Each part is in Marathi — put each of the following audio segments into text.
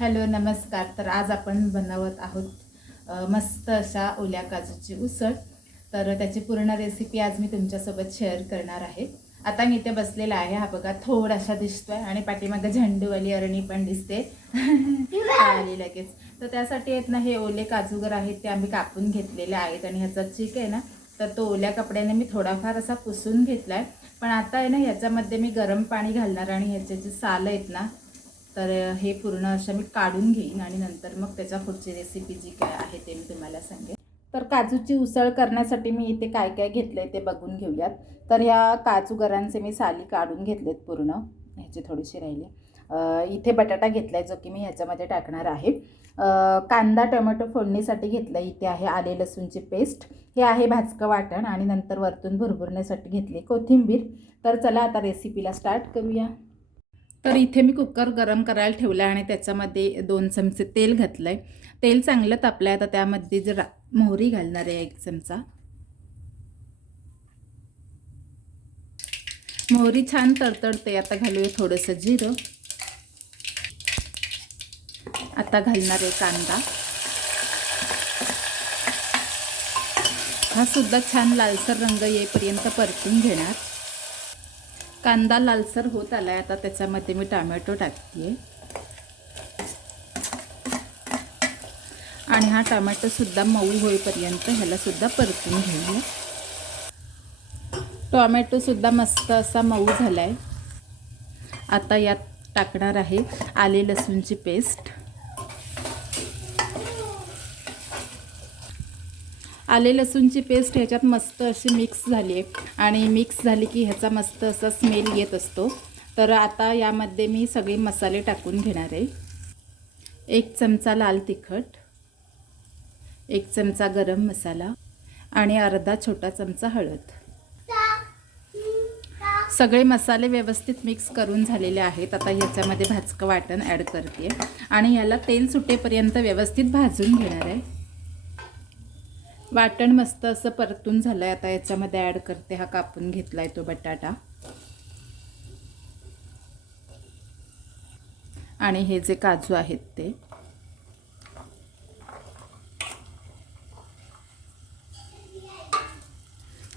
हॅलो नमस्कार. तर आज आपण बनवत आहोत मस्त अशा ओल्या काजूची उसळ. तर त्याची पूर्ण रेसिपी आज मी तुमच्यासोबत शेअर करणार आहे. आता मी इथे बसलेला आहे. हा बघा थोडासा दिसतोय आणि पाठीमागं झेंडूवाली अरणी पण दिसते. आली लगेच. तर त्यासाठी आहेत ना हे ओले काजूगर आहेत ते आम्ही कापून घेतलेले आहेत आणि ह्याचा चीक आहे ना तर तो ओल्या कपड्याने मी थोडाफार असा पुसून घेतलाय. पण आता आहे ना ह्याच्यामध्ये मी गरम पाणी घालणार आणि ह्याचे जे साल आहेत ना तर हे पूर्ण अशा मी काढून घेईन आणि नंतर मग त्याच्या पुढची रेसिपी जी काय आहे ते मी तुम्हाला सांगेन. तर काजूची उसळ करण्यासाठी मी इथे काय काय घेतलं आहे ते बघून घेऊयात. तर ह्या काजू गरांचे मी साली काढून घेतलेत पूर्ण. ह्याचे थोडीशी राहिले. इथे बटाटा घेतला आहे जो की मी ह्याच्यामध्ये टाकणार आहे. कांदा टोमॅटो फोडणीसाठी घेतला इथे आहे आले लसूणची पेस्ट. हे आहे भाजकं वाटण आणि नंतर वरतून भुरभुरण्यासाठी घेतली कोथिंबीर. तर चला आता रेसिपीला स्टार्ट करूया. तर इथे मी कुकर गरम करायला ठेवला आहे आणि त्याच्यामध्ये दोन चमचे तेल घातलं आहे तेल चांगलं तापलं आहे आता त्यामध्ये जर मोहरी घालणार आहे एक चमचा. मोहरी छान तडतडते आता घालूया थोडंसं जिरं. आता घालणार आहे कांदा. हा सुद्धा छान लालसर रंग येईपर्यंत परतून घेणार. कांदा लालसर होत आलाय आता त्याच्यामध्ये मी टोमॅटो टाकते आणि हा टोमॅटोसुद्धा मऊ होईपर्यंत ह्याला सुद्धा परतून घेऊया. टोमॅटोसुद्धा मस्त असा मऊ झालाय. आता यात टाकणार आहे आले लसूणची पेस्ट. आले लसूणची पेस्ट ह्याच्यात मस्त अशी मिक्स झाली आहे. आणि मिक्स झाली की ह्याचा मस्त असा स्मेल येत असतो. तर आता यामध्ये मी सगळे मसाले टाकून घेणार आहे. एक चमचा लाल तिखट एक चमचा गरम मसाला आणि अर्धा छोटा चमचा हळद. सगळे मसाले व्यवस्थित मिक्स करून झालेले आहेत. आता ह्याच्यामध्ये भाजकं वाटण ॲड करते. आणि याला तेल सुटेपर्यंत व्यवस्थित भाजून घेणार आहे. वाटण मस्त असं परतून झालं आहे आता याच्यामध्ये ॲड करते हा कापून घेतला आहे तो बटाटा. आणि हे जे काजू आहेत ते.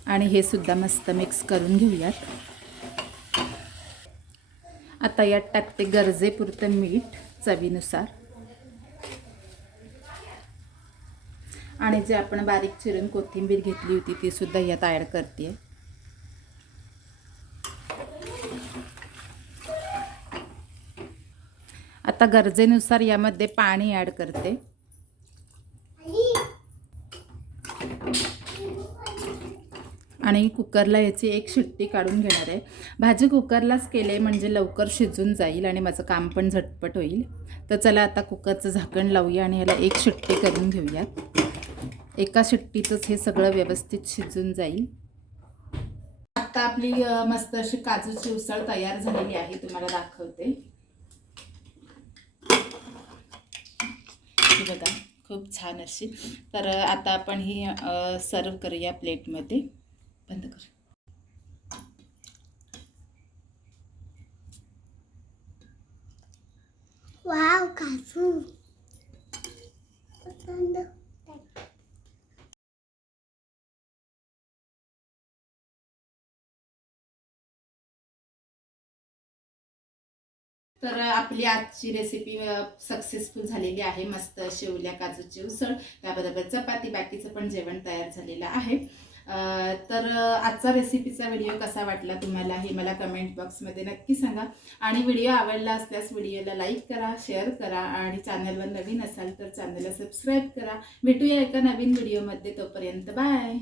आणि हे सुद्धा मस्त मिक्स करून घेऊयात. आता यात टाकते गरजेपुरतं मीठ चवीनुसार. आणि जे आपण बारीक चिरून कोथिंबीर घेतली होती ती सुद्धा यात ॲड करते. आता गरजेनुसार यामध्ये पाणी ॲड करते. आणि कुकरला याची एक शिट्टी काढून घेणार आहे. भाजी कुकरलाच केले म्हणजे लवकर शिजून जाईल आणि माझं काम पण झटपट होईल. तर चला आता कुकरचं झाकण लावूया आणि ह्याला एक शिट्टी करून घेऊयात. एका शिट्टीतच हे सगळं व्यवस्थित शिजून जाईल. आता आपली मस्त अशी काजूची उसळ तयार झालेली आहे तुम्हाला दाखवते. बघा खूप छान अशी. तर आता आपण ही सर्व करूया प्लेटमध्ये. बंद करू. वाव काजू. तर आपली आजची रेसिपी सक्सेसफुल झालेली आहे. मस्त शेवल्या काजूची उसळ त्याबरोबर चपाती बाकीचं पण जेवण तयार झालेलं आहे. तर आजचा रेसिपीचा व्हिडिओ कसा वाटला तुम्हाला हे मला कमेंट बॉक्समध्ये नक्की सांगा. आणि व्हिडिओ आवडला असल्यास व्हिडिओला लाईक करा शेअर करा आणि चॅनलवर नवीन असाल तर चॅनलला सबस्क्राईब करा. भेटूया एका नवीन व्हिडिओमध्ये तोपर्यंत बाय